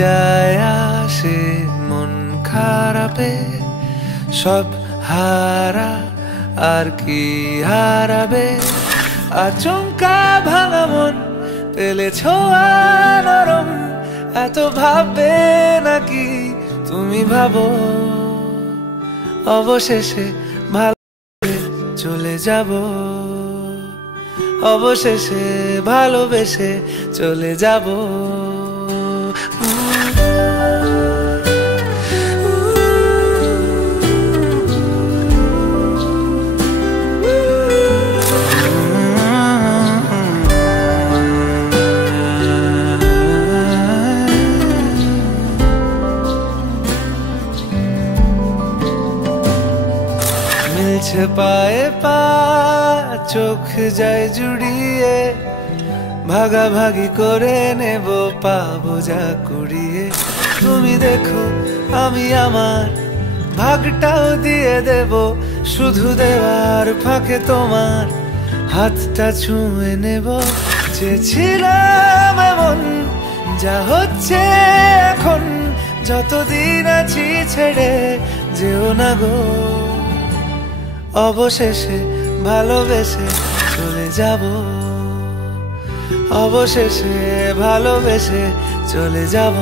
যায় আসে মন খারাপে, সব হারা আর কি হারাবে। আচমকা ভাঙা মন পেলে ছোঁয়া নরম, এত ভাববে নাকি তুমি ভাবো। অবশেষে ভালো চলে যাব, অবশেষে ভালোবেসে চলে যাব। মিলছে পায়ে পা, চোখ যায় জুড়িয়ে, ভাগাভাগি করে নেব পাবো যা কুড়িয়ে। তুমি দেখো আমি আমার ভাগটাও দিয়ে দেব, শুধু দেওয়ার ফাঁকে তোমার হাতটা ছুঁয়ে নেব। চেয়েছিলাম এমন, যা হচ্ছে এখন, যতদিন আছি ছেড়ে যেও না গো। অবশেষে ভালোবেসে চলে যাব, অবশেষে ভালোবেসে চলে যাব।